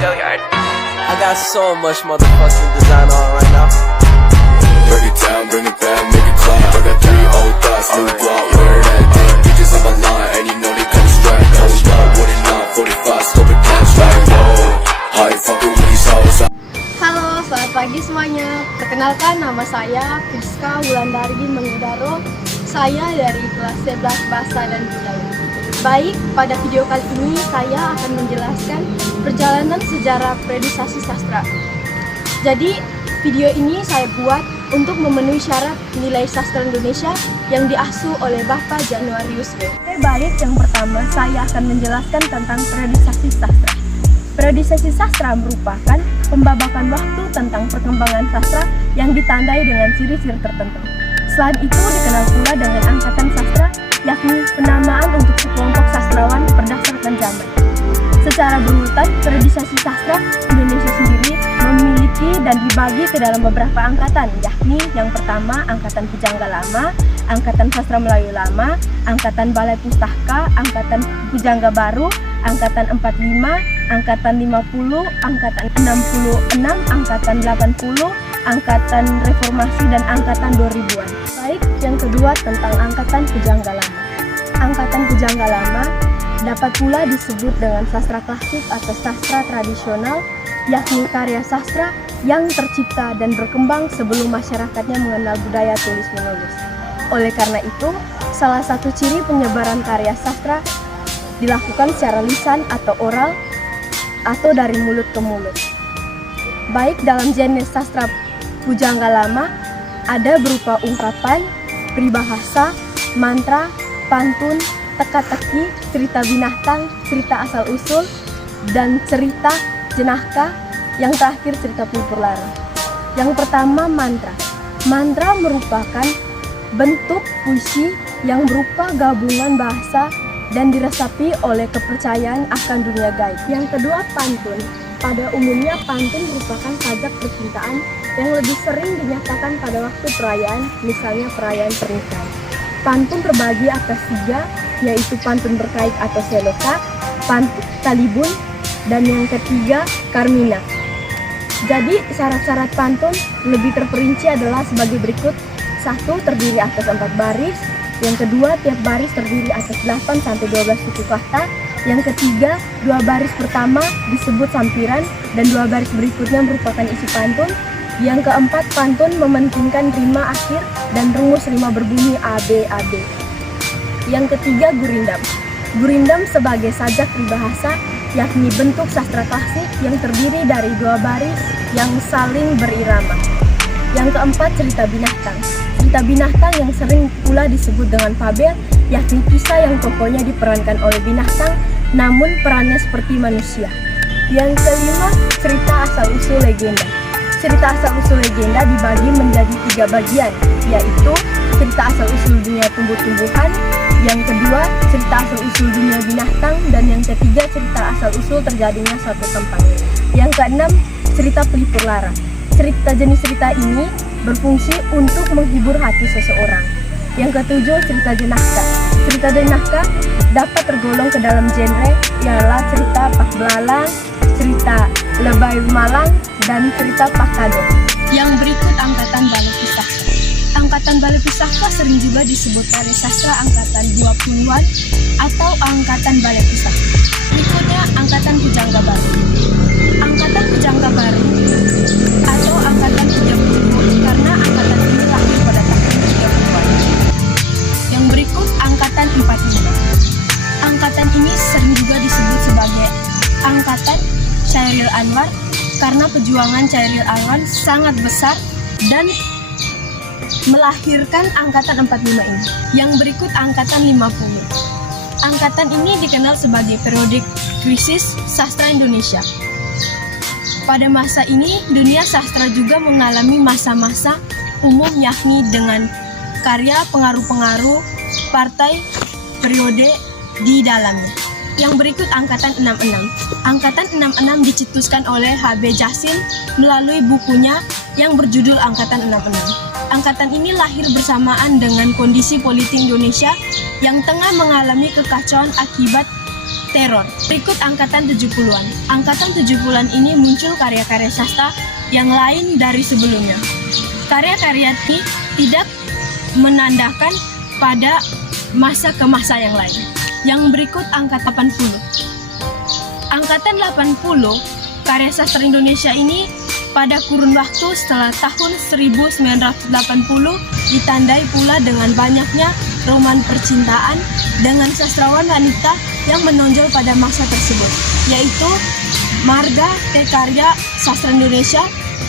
Go yard. I got so much motherfucking design on right now. Break it down, bring it back, make it clap. I got 3 old thoughts, new block, where that thing. Bitches on my line, and you know they come straight. Hold up, what it not, 45, scope it cash like, whoa. Hi, fucking with these hoes. Halo, selamat pagi semuanya. Perkenalkan, nama saya Priska Wulandari Mengudaro. Saya dari kelas 11 Bahasa dan Budaya. Baik, pada video kali ini saya akan menjelaskan perjalanan sejarah periodisasi sastra. Jadi, video ini saya buat untuk memenuhi syarat nilai sastra Indonesia yang diasuh oleh Bapak Januarius W. Baik, yang pertama saya akan menjelaskan tentang periodisasi sastra. Periodisasi sastra merupakan pembabakan waktu tentang perkembangan sastra yang ditandai dengan ciri-ciri tertentu. Selain itu dikenal pula dengan angkatan sastra, yakni penamaan untuk sekelompok sastrawan berdasarkan zaman. Secara berurutan, periodisasi sastra Indonesia sendiri memiliki dan dibagi ke dalam beberapa angkatan, yakni yang pertama Angkatan Pujangga Lama, Angkatan Sastra Melayu Lama, Angkatan Balai Pustaka, Angkatan Pujangga Baru, Angkatan 45, Angkatan 50, Angkatan 66, Angkatan 80, Angkatan Reformasi, dan Angkatan 2000-an. Baik, yang kedua tentang Angkatan Pujangga Lama. Angkatan Pujangga Lama dapat pula disebut dengan sastra klasik atau sastra tradisional, yakni karya sastra yang tercipta dan berkembang sebelum masyarakatnya mengenal budaya tulis-menulis. Oleh karena itu, salah satu ciri penyebaran karya sastra dilakukan secara lisan atau oral atau dari mulut ke mulut. Baik, dalam jenis sastra Pujangga Lama ada berupa ungkapan, peribahasa, mantra, pantun, teka-teki, cerita binatang, cerita asal-usul, dan cerita jenaka, yang terakhir cerita pelipur lara. Yang pertama, mantra. Mantra merupakan bentuk puisi yang berupa gabungan bahasa dan diresapi oleh kepercayaan akan dunia gaib. Yang kedua, pantun. Pada umumnya pantun merupakan sajak percintaan yang lebih sering dinyatakan pada waktu perayaan, misalnya perayaan pernikahan. Pantun terbagi atas 3, yaitu pantun berkait atau seloka, pantun talibun, dan yang ketiga karmina. Jadi syarat-syarat pantun lebih terperinci adalah sebagai berikut. 1. Terdiri atas 4 baris. Yang kedua, tiap baris terdiri atas 8-12 suku kata. Yang ketiga, 2 baris pertama disebut sampiran dan 2 baris berikutnya merupakan isi pantun. Yang keempat, pantun mementingkan rima akhir dan rumus rima berbunyi AB. Yang ketiga, gurindam. Gurindam sebagai sajak peribahasa, yakni bentuk sastra klasik yang terdiri dari 2 baris yang saling berirama. Yang keempat, cerita binatang. Cerita binatang yang sering pula disebut dengan fabel, yakni kisah yang tokohnya diperankan oleh binatang, namun perannya seperti manusia. Yang kelima, cerita asal-usul legenda. Cerita asal-usul legenda dibagi menjadi 3 bagian, yaitu cerita asal-usul dunia tumbuh-tumbuhan, yang kedua, cerita asal-usul dunia binatang, dan yang ketiga, cerita asal-usul terjadinya suatu tempat. Yang keenam, cerita pelipur lara. Cerita jenis cerita ini berfungsi untuk menghibur hati seseorang. Yang ketujuh, cerita jenaka. Cerita jenaka dapat tergolong ke dalam genre ialah cerita Pak Belalang, cerita Lebay Malang, dan cerita Pak Kado. Yang berikut Angkatan Balai Pustaka. Angkatan Balai Pustaka sering juga disebut karya sastra Angkatan 20-an atau Angkatan Balai Pustaka. Berikutnya Angkatan Pujangga Baru. Angkatan Pujangga Baru atau Angkatan 30 karena angkatan ini lahir pada tahun 30-an. Yang berikut Angkatan 45. Angkatan ini sering juga disebut sebagai Angkatan Chairil Anwar karena perjuangan Chairil Anwar sangat besar dan melahirkan Angkatan 45 ini. Yang berikut Angkatan 50. Angkatan ini dikenal sebagai periode krisis sastra Indonesia. Pada masa ini, dunia sastra juga mengalami masa-masa umum yakni dengan karya pengaruh-pengaruh partai periode di dalamnya. Yang berikut Angkatan 66. Angkatan 66 dicetuskan oleh H.B. Jassin melalui bukunya yang berjudul Angkatan 66. Angkatan ini lahir bersamaan dengan kondisi politik Indonesia yang tengah mengalami kekacauan akibat teror. Berikut angkatan 70-an. Angkatan 70-an ini muncul karya-karya sastra yang lain dari sebelumnya. Karya-karya ini tidak menandakan pada masa ke masa yang lain. Yang berikut angkatan 80. Angkatan 80, karya sastra Indonesia ini pada kurun waktu setelah tahun 1980 ditandai pula dengan banyaknya roman percintaan dengan sastrawan wanita yang menonjol pada masa tersebut, yaitu Marga T. Karya Sastra Indonesia.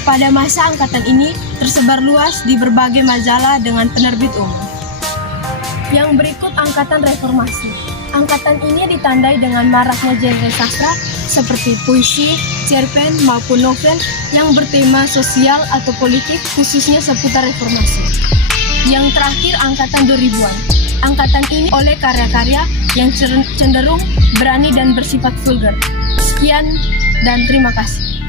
Pada masa angkatan ini tersebar luas di berbagai majalah dengan penerbit umum. Yang berikut angkatan reformasi. Angkatan ini ditandai dengan maraknya genre sastra seperti puisi, cerpen maupun novel yang bertema sosial atau politik, khususnya seputar reformasi. Yang terakhir angkatan 2000-an. Angkatan ini oleh karya-karya yang cenderung berani dan bersifat vulgar. Sekian dan terima kasih.